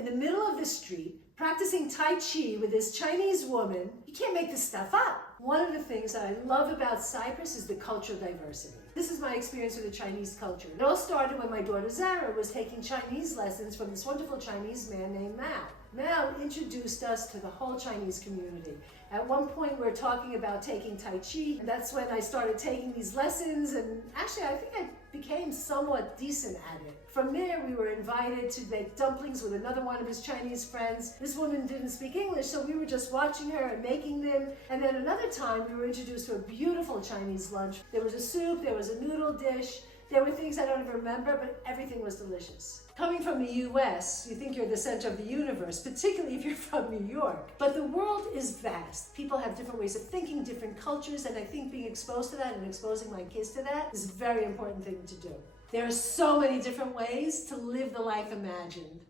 in the middle of the street practicing Tai Chi with this Chinese woman. You can't make this stuff up. One of the things that I love about Cyprus is the cultural diversity. This is my experience with the Chinese culture. It all started when my daughter Zara was taking Chinese lessons from this wonderful Chinese man named Mao. Mao introduced us to the whole Chinese community. At one point we were talking about taking Tai Chi, and that's when I started taking these lessons, and actually I think I became somewhat decent at it. From there we were invited to make dumplings with another one of his Chinese friends. This woman didn't speak English, so we were just watching her and making them. And then another time we were introduced to a beautiful Chinese lunch. There was a soup, there was a noodle dish, there were things I don't even remember, but everything was delicious. Coming from the US, you think you're the center of the universe, particularly if you're from New York. But the world is vast. People have different ways of thinking, different cultures, and I think being exposed to that and exposing my kids to that is a very important thing to do. There are so many different ways to live the life imagined.